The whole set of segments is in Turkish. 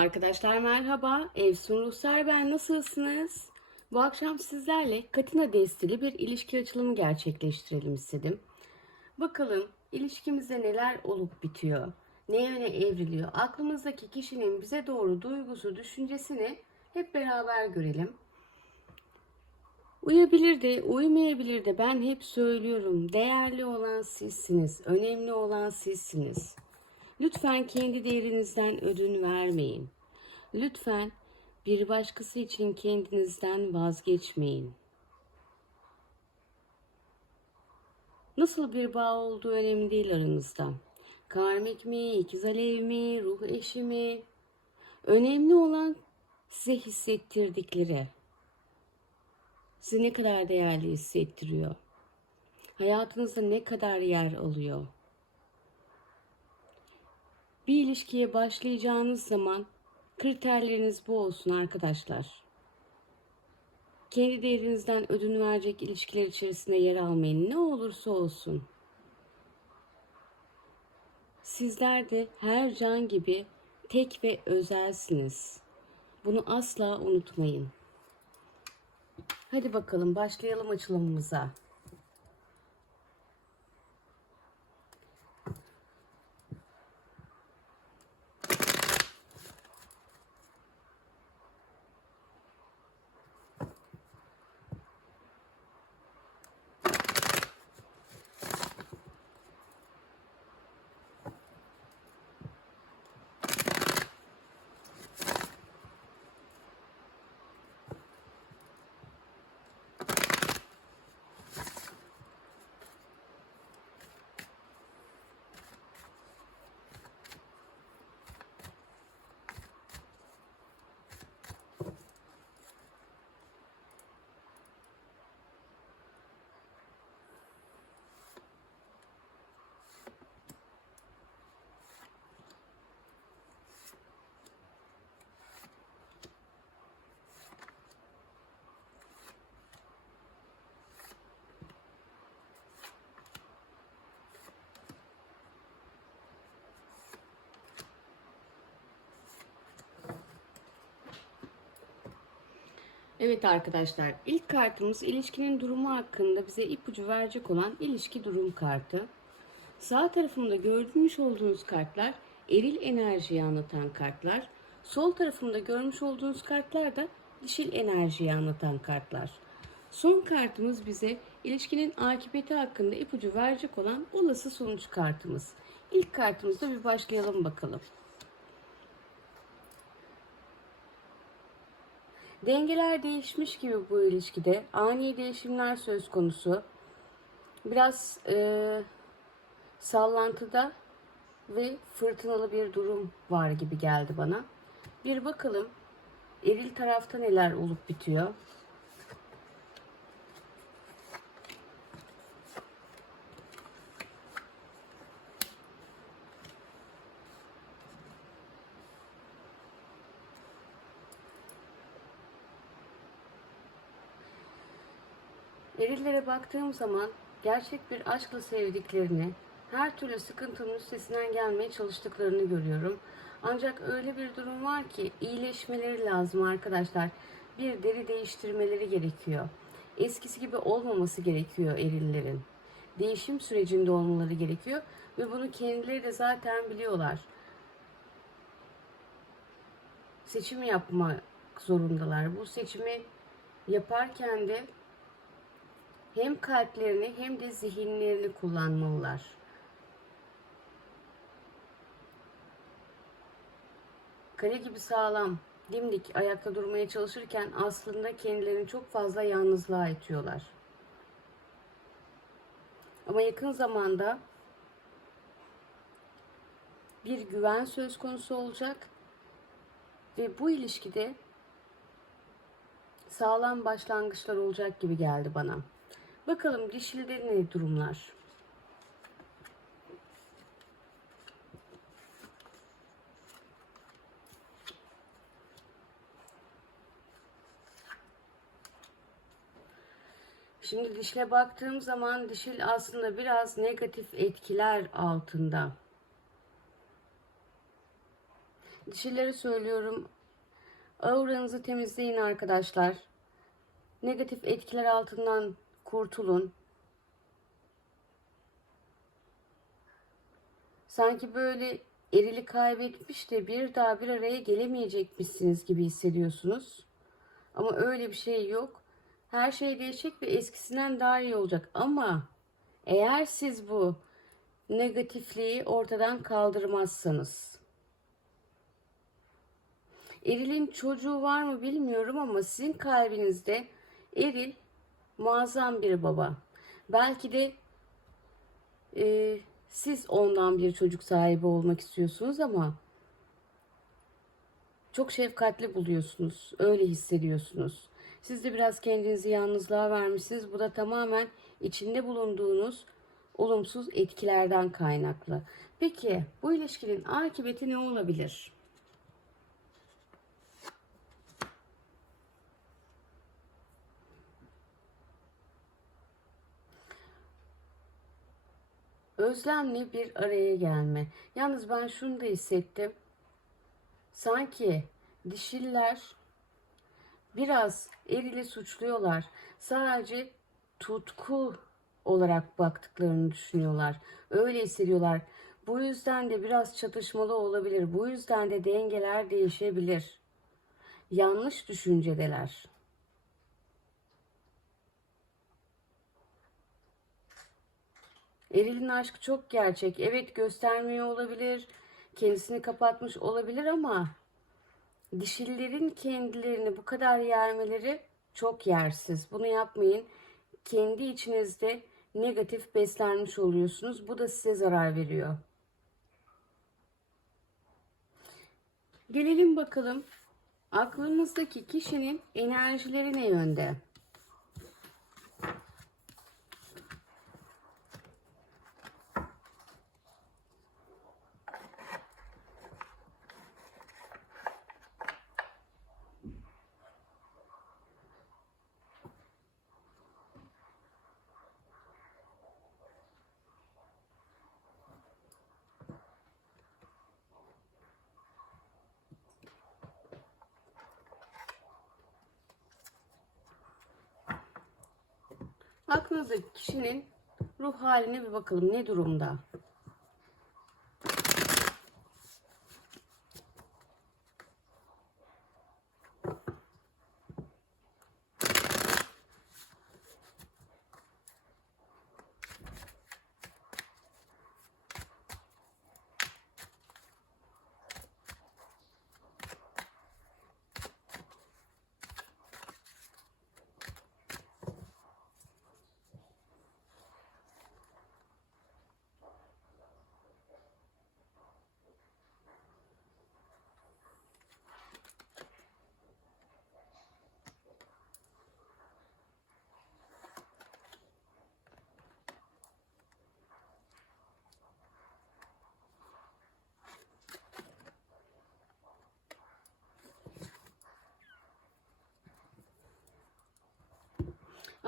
Arkadaşlar merhaba. Evsun Ruhsar ben nasılsınız? Bu akşam sizlerle Katina destili bir ilişki açılımı gerçekleştirelim istedim. Bakalım ilişkimizde neler olup bitiyor? Ne yöne evriliyor? Aklımızdaki kişinin bize doğru duygusu, düşüncesini hep beraber görelim. Uyabilir de, uymayabilir de ben hep söylüyorum. Değerli olan sizsiniz. Önemli olan sizsiniz. Lütfen kendi değerinizden ödün vermeyin. Lütfen bir başkası için kendinizden vazgeçmeyin. Nasıl bir bağ olduğu önemli değil aranızda. Karmik mi, ikiz alev mi, ruh eşi mi? Önemli olan size hissettirdikleri. Sizi ne kadar değerli hissettiriyor. Hayatınızda ne kadar yer alıyor. Bir ilişkiye başlayacağınız zaman kriterleriniz bu olsun arkadaşlar. Kendi değerinizden ödün verecek ilişkiler içerisinde yer almayın. Ne olursa olsun. Sizler de her can gibi tek ve özelsiniz. Bunu asla unutmayın. Hadi bakalım başlayalım açılımımıza. Evet arkadaşlar, ilk kartımız ilişkinin durumu hakkında bize ipucu verecek olan ilişki durum kartı. Sağ tarafımda görmüş olduğunuz kartlar eril enerjiyi anlatan kartlar. Sol tarafımda görmüş olduğunuz kartlar da dişil enerjiyi anlatan kartlar. Son kartımız bize ilişkinin akıbeti hakkında ipucu verecek olan olası sonuç kartımız. İlk kartımızda bir başlayalım bakalım. Dengeler değişmiş gibi bu ilişkide. Ani değişimler söz konusu. Biraz e, sallantıda ve fırtınalı bir durum var gibi geldi bana. Bir bakalım eril tarafta neler olup bitiyor. Erillere baktığım zaman gerçek bir aşkla sevdiklerini, her türlü sıkıntının üstesinden gelmeye çalıştıklarını görüyorum. Ancak öyle bir durum var ki iyileşmeleri lazım arkadaşlar. Bir deri değiştirmeleri gerekiyor. Eskisi gibi olmaması gerekiyor erillerin. Değişim sürecinde olmaları gerekiyor ve bunu kendileri de zaten biliyorlar. Seçim yapmak zorundalar. Bu seçimi yaparken de hem kalplerini hem de zihinlerini kullanmalılar. Kale gibi sağlam, dimdik ayakta durmaya çalışırken aslında kendilerini çok fazla yalnızlığa itiyorlar. Ama yakın zamanda bir güven söz konusu olacak ve bu ilişkide sağlam başlangıçlar olacak gibi geldi bana. Bakalım dişilde ne durumlar? Şimdi dişle baktığım zaman dişil aslında biraz negatif etkiler altında. Dişileri söylüyorum. Auranızı temizleyin arkadaşlar. Negatif etkiler altından kurtulun. Sanki böyle erili kaybetmiş de bir daha bir araya gelemeyecekmişsiniz gibi hissediyorsunuz. Ama öyle bir şey yok. Her şey değişecek ve eskisinden daha iyi olacak. Ama eğer siz bu negatifliği ortadan kaldırmazsanız. Eril'in çocuğu var mı bilmiyorum ama sizin kalbinizde Eril muazzam bir baba. Belki de e, siz ondan bir çocuk sahibi olmak istiyorsunuz ama çok şefkatli buluyorsunuz. Öyle hissediyorsunuz. Siz de biraz kendinizi yalnızlığa vermişsiniz. Bu da tamamen içinde bulunduğunuz olumsuz etkilerden kaynaklı. Peki bu ilişkinin akıbeti ne olabilir? Özlemle bir araya gelme. Yalnız ben şunu da hissettim. Sanki dişiller biraz erili suçluyorlar. Sadece tutku olarak baktıklarını düşünüyorlar. Öyle hissediyorlar. Bu yüzden de biraz çatışmalı olabilir. Bu yüzden de dengeler değişebilir. Yanlış düşüncedeler. Eril'in aşkı çok gerçek. Evet göstermiyor olabilir. Kendisini kapatmış olabilir ama dişillerin kendilerini bu kadar yermeleri çok yersiz. Bunu yapmayın. Kendi içinizde negatif beslenmiş oluyorsunuz. Bu da size zarar veriyor. Gelelim bakalım aklınızdaki kişinin enerjileri ne yönde? Aklınızdaki kişinin ruh haline bir bakalım. Ne durumda?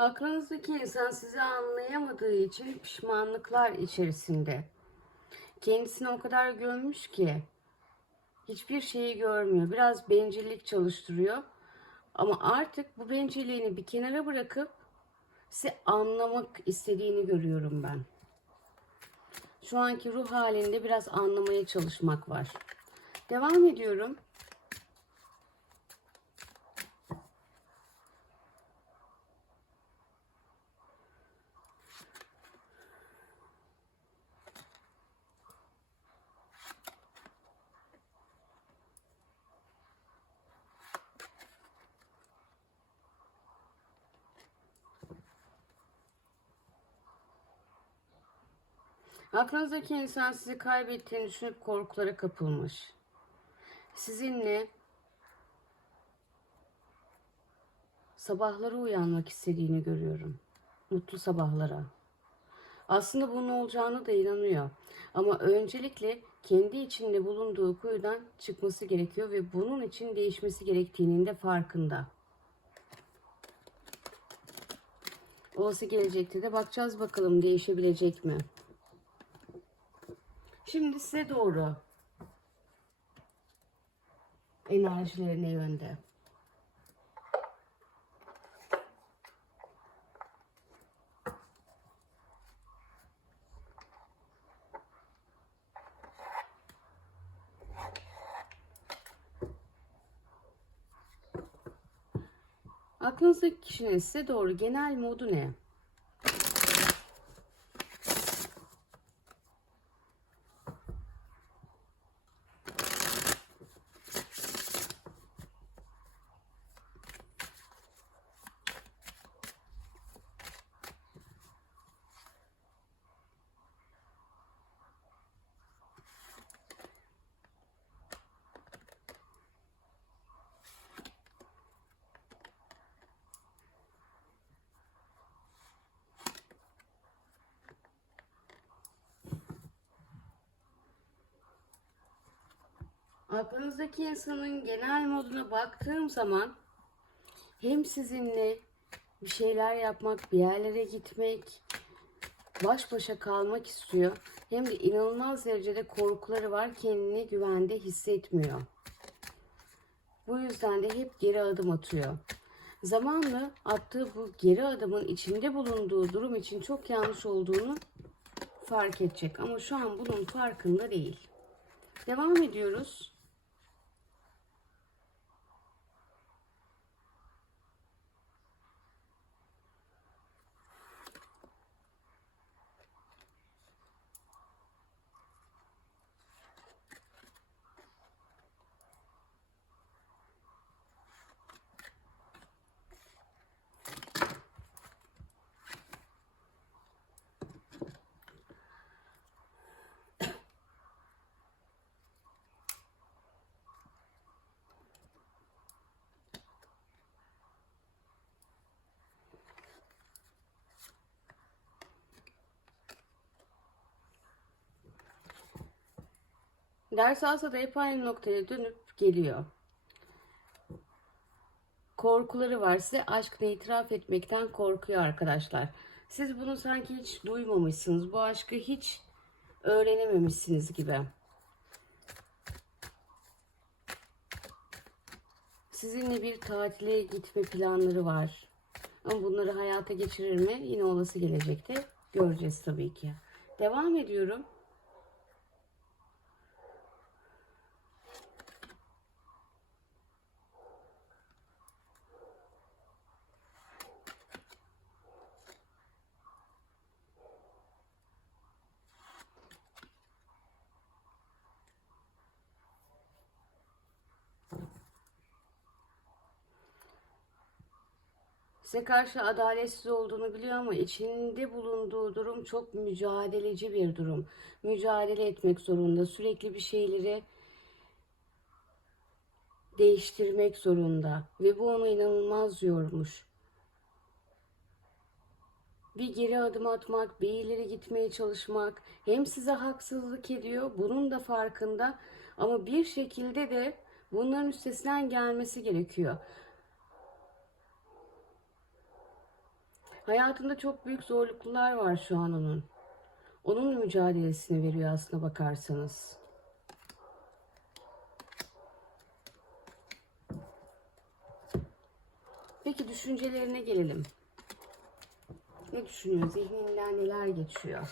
Aklınızdaki insan sizi anlayamadığı için pişmanlıklar içerisinde. Kendisini o kadar gömmüş ki hiçbir şeyi görmüyor. Biraz bencillik çalıştırıyor. Ama artık bu bencilliğini bir kenara bırakıp sizi anlamak istediğini görüyorum ben. Şu anki ruh halinde biraz anlamaya çalışmak var. Devam ediyorum. Aklınızdaki insan sizi kaybettiğini düşünüp korkulara kapılmış. Sizinle sabahları uyanmak istediğini görüyorum. Mutlu sabahlara. Aslında bunun olacağını da inanıyor. Ama öncelikle kendi içinde bulunduğu kuyudan çıkması gerekiyor ve bunun için değişmesi gerektiğinin de farkında. Olası gelecekte de bakacağız bakalım değişebilecek mi? Şimdi size doğru Enerjileri ne yönde? Aklınızdaki kişinin size doğru genel modu ne? Aklınızdaki insanın genel moduna baktığım zaman hem sizinle bir şeyler yapmak, bir yerlere gitmek, baş başa kalmak istiyor. Hem de inanılmaz derecede korkuları var, kendini güvende hissetmiyor. Bu yüzden de hep geri adım atıyor. Zamanla attığı bu geri adımın içinde bulunduğu durum için çok yanlış olduğunu fark edecek. Ama şu an bunun farkında değil. Devam ediyoruz. Ders alsa da hep aynı noktaya dönüp geliyor. Korkuları var size aşkla itiraf etmekten korkuyor arkadaşlar. Siz bunu sanki hiç duymamışsınız. Bu aşkı hiç öğrenememişsiniz gibi. Sizinle bir tatile gitme planları var. Ama bunları hayata geçirir mi? Yine olası gelecekte göreceğiz tabii ki. Devam ediyorum. Size karşı adaletsiz olduğunu biliyor ama içinde bulunduğu durum çok mücadeleci bir durum. Mücadele etmek zorunda. Sürekli bir şeyleri değiştirmek zorunda ve bu onu inanılmaz yormuş. Bir geri adım atmak, bir ileri gitmeye çalışmak hem size haksızlık ediyor, bunun da farkında ama bir şekilde de bunların üstesinden gelmesi gerekiyor. Hayatında çok büyük zorluklar var şu an onun. Onun mücadelesini veriyor aslına bakarsanız. Peki düşüncelerine gelelim. Ne düşünüyor? Zihninden neler geçiyor?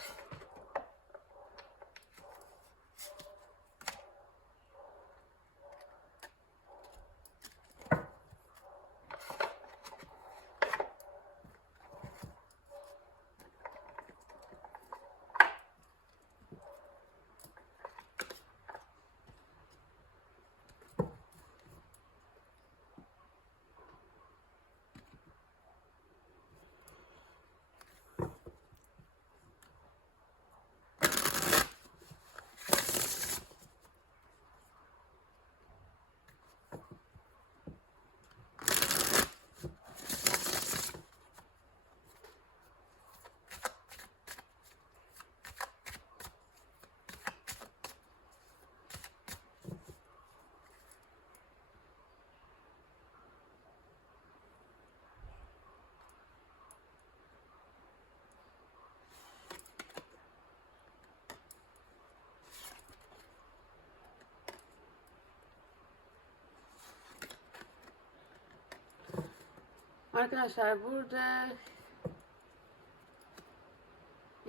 Arkadaşlar burada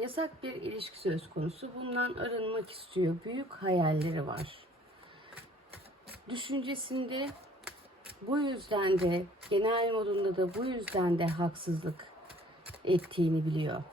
yasak bir ilişki söz konusu. Bundan arınmak istiyor. Büyük hayalleri var. Düşüncesinde bu yüzden de genel modunda da bu yüzden de haksızlık ettiğini biliyor.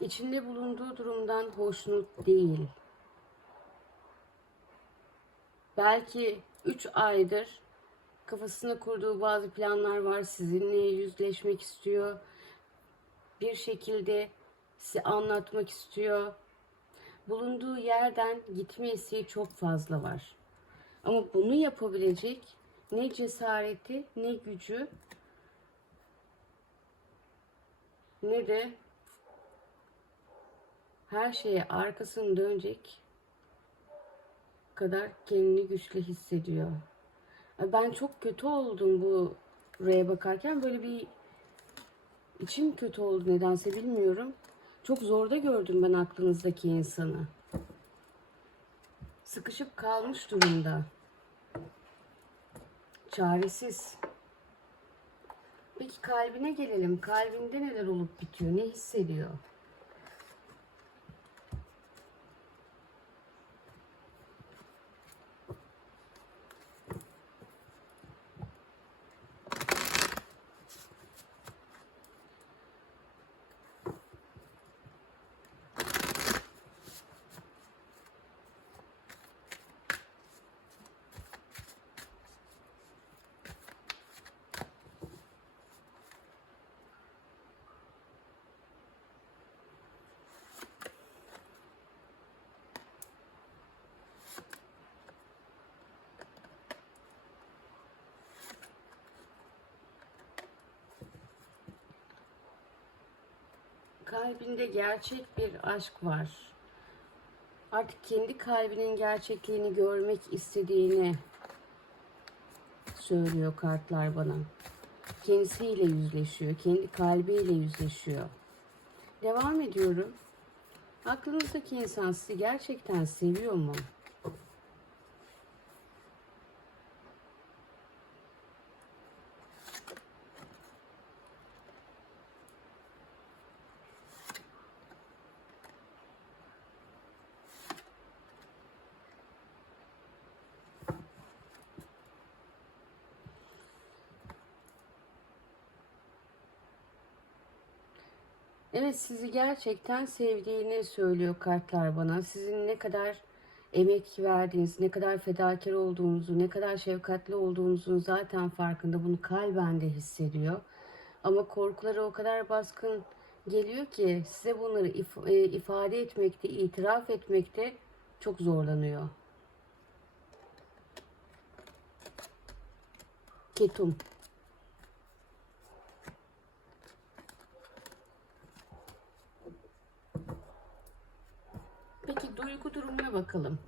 İçinde bulunduğu durumdan hoşnut değil. Belki 3 aydır kafasında kurduğu bazı planlar var. Sizinle yüzleşmek istiyor. Bir şekilde size anlatmak istiyor. Bulunduğu yerden gitme isteği çok fazla var. Ama bunu yapabilecek ne cesareti, ne gücü, ne de her şeye arkasını dönecek kadar kendini güçlü hissediyor. Ben çok kötü oldum bu buraya bakarken. Böyle bir içim kötü oldu nedense bilmiyorum. Çok zorda gördüm ben aklınızdaki insanı. Sıkışıp kalmış durumda. Çaresiz. Peki kalbine gelelim. Kalbinde neler olup bitiyor? Ne hissediyor? Kalbinde gerçek bir aşk var. Artık kendi kalbinin gerçekliğini görmek istediğini söylüyor kartlar bana. Kendisiyle yüzleşiyor, kendi kalbiyle yüzleşiyor. Devam ediyorum. Aklınızdaki insan sizi gerçekten seviyor mu? Evet sizi gerçekten sevdiğini söylüyor kartlar bana. Sizin ne kadar emek verdiğiniz, ne kadar fedakar olduğunuzu, ne kadar şefkatli olduğunuzun zaten farkında. Bunu kalben de hissediyor. Ama korkuları o kadar baskın geliyor ki size bunları if- e, ifade etmekte, itiraf etmekte çok zorlanıyor. Ketum. Peki duygu durumuna bakalım.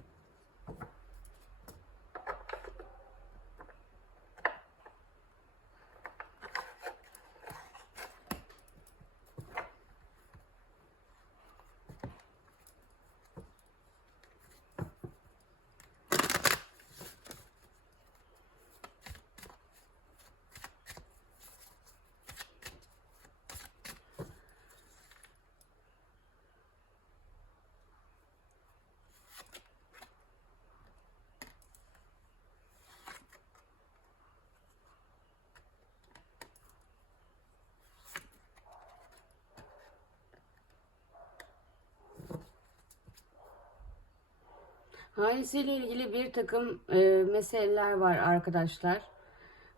Ailesiyle ilgili bir takım e, meseleler var arkadaşlar.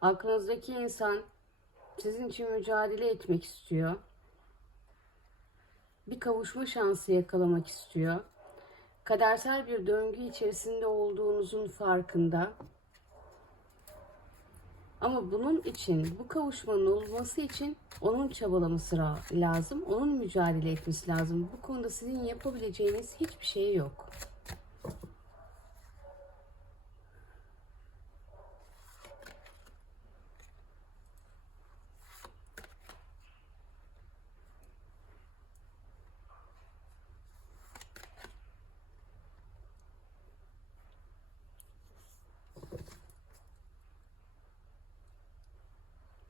Aklınızdaki insan sizin için mücadele etmek istiyor. Bir kavuşma şansı yakalamak istiyor. Kadersel bir döngü içerisinde olduğunuzun farkında. Ama bunun için, bu kavuşmanın olması için onun çabalaması lazım, onun mücadele etmesi lazım. Bu konuda sizin yapabileceğiniz hiçbir şey yok.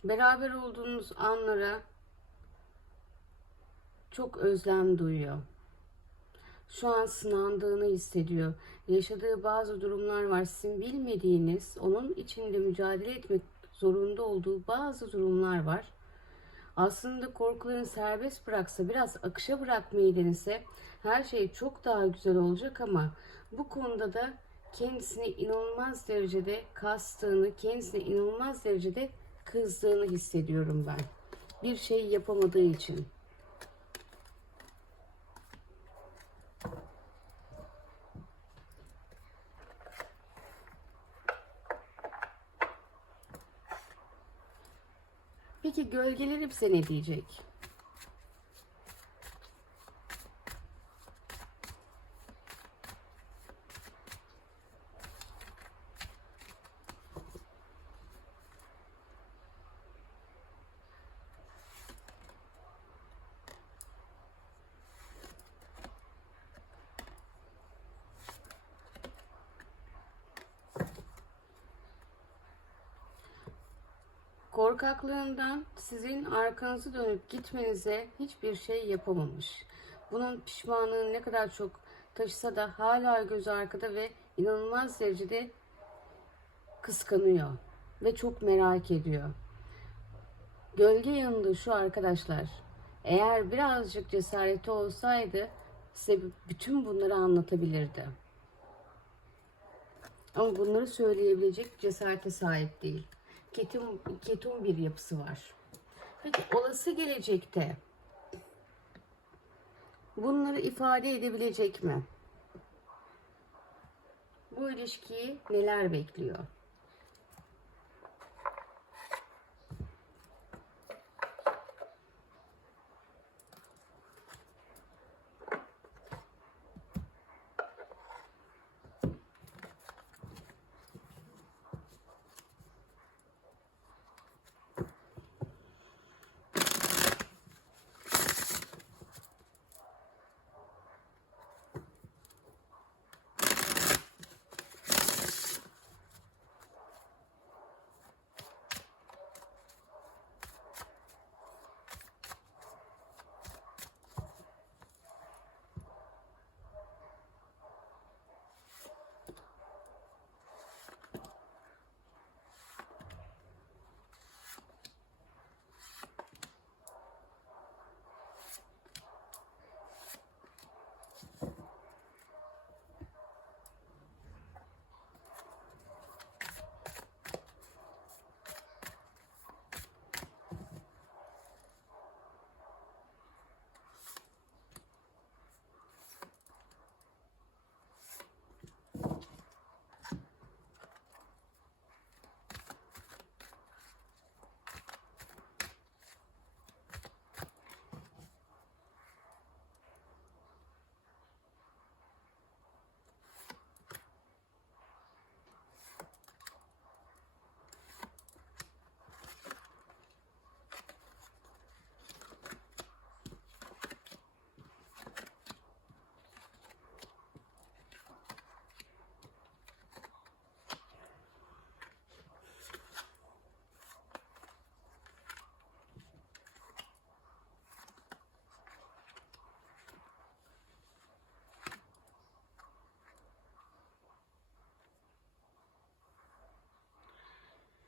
Beraber olduğunuz anlara çok özlem duyuyor. Şu an sınandığını hissediyor. Yaşadığı bazı durumlar var. Sizin bilmediğiniz, onun içinde mücadele etmek zorunda olduğu bazı durumlar var. Aslında korkularını serbest bıraksa, biraz akışa bırakmayı denese her şey çok daha güzel olacak ama bu konuda da kendisini inanılmaz derecede kastığını, kendisine inanılmaz derecede kızdığını hissediyorum ben. Bir şey yapamadığı için. Peki gölgeleri bize ne diyecek? Korkaklığından sizin arkanızı dönüp gitmenize hiçbir şey yapamamış. Bunun pişmanlığını ne kadar çok taşısa da hala gözü arkada ve inanılmaz derecede kıskanıyor ve çok merak ediyor. Gölge yanında şu arkadaşlar. Eğer birazcık cesareti olsaydı size bütün bunları anlatabilirdi. Ama bunları söyleyebilecek cesarete sahip değil. Ketum, ketum bir yapısı var. Peki olası gelecekte bunları ifade edebilecek mi? Bu ilişkiyi neler bekliyor?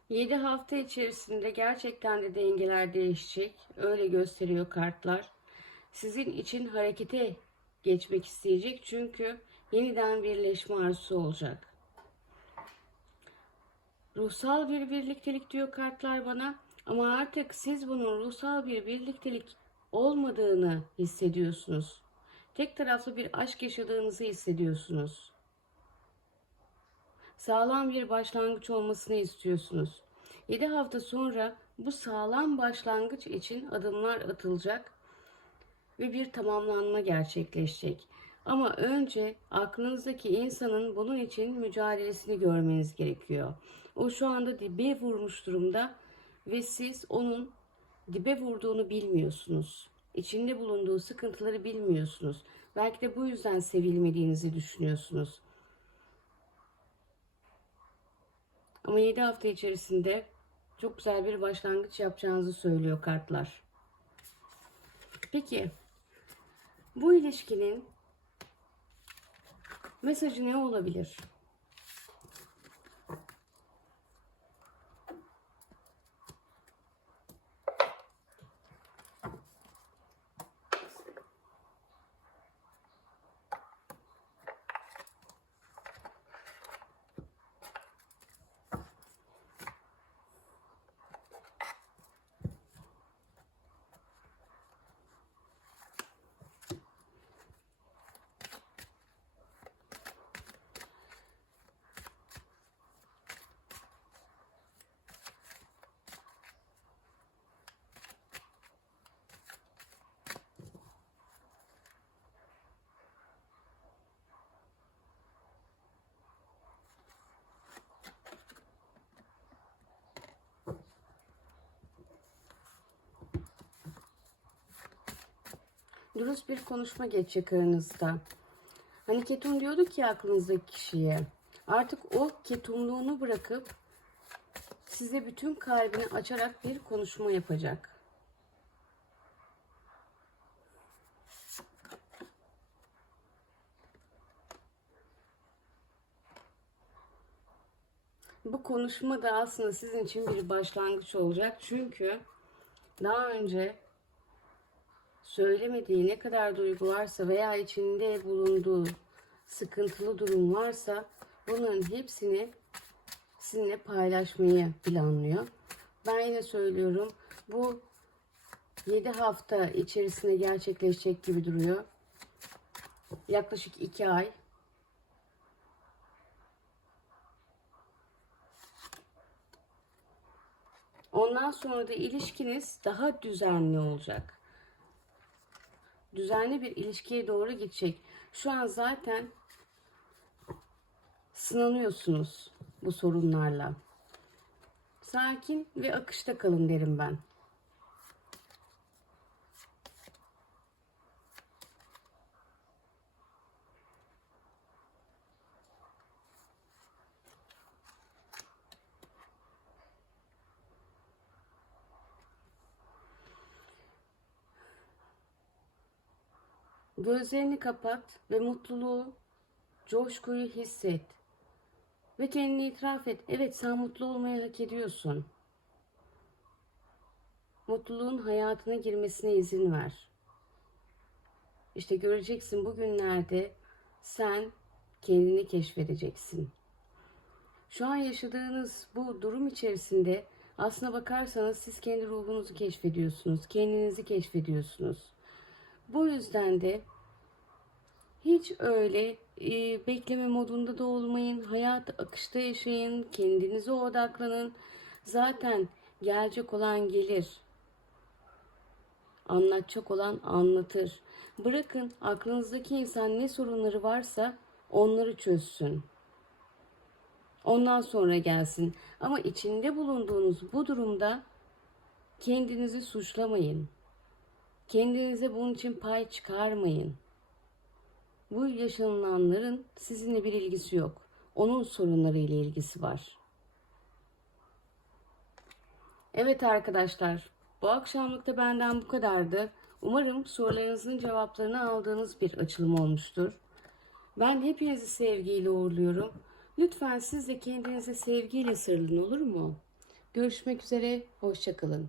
Yedi hafta içerisinde gerçekten de dengeler değişecek. Öyle gösteriyor kartlar. Sizin için harekete geçmek isteyecek çünkü yeniden birleşme arzusu olacak. Ruhsal bir birliktelik diyor kartlar bana ama artık siz bunun ruhsal bir birliktelik olmadığını hissediyorsunuz. Tek taraflı bir aşk yaşadığınızı hissediyorsunuz sağlam bir başlangıç olmasını istiyorsunuz. 7 hafta sonra bu sağlam başlangıç için adımlar atılacak ve bir tamamlanma gerçekleşecek. Ama önce aklınızdaki insanın bunun için mücadelesini görmeniz gerekiyor. O şu anda dibe vurmuş durumda ve siz onun dibe vurduğunu bilmiyorsunuz. İçinde bulunduğu sıkıntıları bilmiyorsunuz. Belki de bu yüzden sevilmediğinizi düşünüyorsunuz. Ama 7 hafta içerisinde çok güzel bir başlangıç yapacağınızı söylüyor kartlar. Peki bu ilişkinin mesajı ne olabilir? Dürüst bir konuşma geçecek aranızda. Hani ketum diyorduk ya aklınızdaki kişiye. Artık o ketumluğunu bırakıp size bütün kalbini açarak bir konuşma yapacak. Bu konuşma da aslında sizin için bir başlangıç olacak. Çünkü daha önce söylemediği ne kadar duygu varsa veya içinde bulunduğu sıkıntılı durum varsa bunların hepsini sizinle paylaşmayı planlıyor. Ben yine söylüyorum bu 7 hafta içerisinde gerçekleşecek gibi duruyor. Yaklaşık 2 ay. Ondan sonra da ilişkiniz daha düzenli olacak düzenli bir ilişkiye doğru gidecek. Şu an zaten sınanıyorsunuz bu sorunlarla. Sakin ve akışta kalın derim ben. Gözlerini kapat ve mutluluğu, coşkuyu hisset. Ve kendini itiraf et. Evet sen mutlu olmayı hak ediyorsun. Mutluluğun hayatına girmesine izin ver. İşte göreceksin bugünlerde sen kendini keşfedeceksin. Şu an yaşadığınız bu durum içerisinde aslına bakarsanız siz kendi ruhunuzu keşfediyorsunuz, kendinizi keşfediyorsunuz. Bu yüzden de öyle e, bekleme modunda da olmayın. Hayat akışta yaşayın. Kendinize odaklanın. Zaten gelecek olan gelir. Anlatacak olan anlatır. Bırakın aklınızdaki insan ne sorunları varsa onları çözsün. Ondan sonra gelsin. Ama içinde bulunduğunuz bu durumda kendinizi suçlamayın. Kendinize bunun için pay çıkarmayın. Bu yaşanılanların sizinle bir ilgisi yok. Onun sorunları ile ilgisi var. Evet arkadaşlar, bu akşamlık da benden bu kadardı. Umarım sorularınızın cevaplarını aldığınız bir açılım olmuştur. Ben hepinizi sevgiyle uğurluyorum. Lütfen siz de kendinize sevgiyle sarılın olur mu? Görüşmek üzere, hoşçakalın.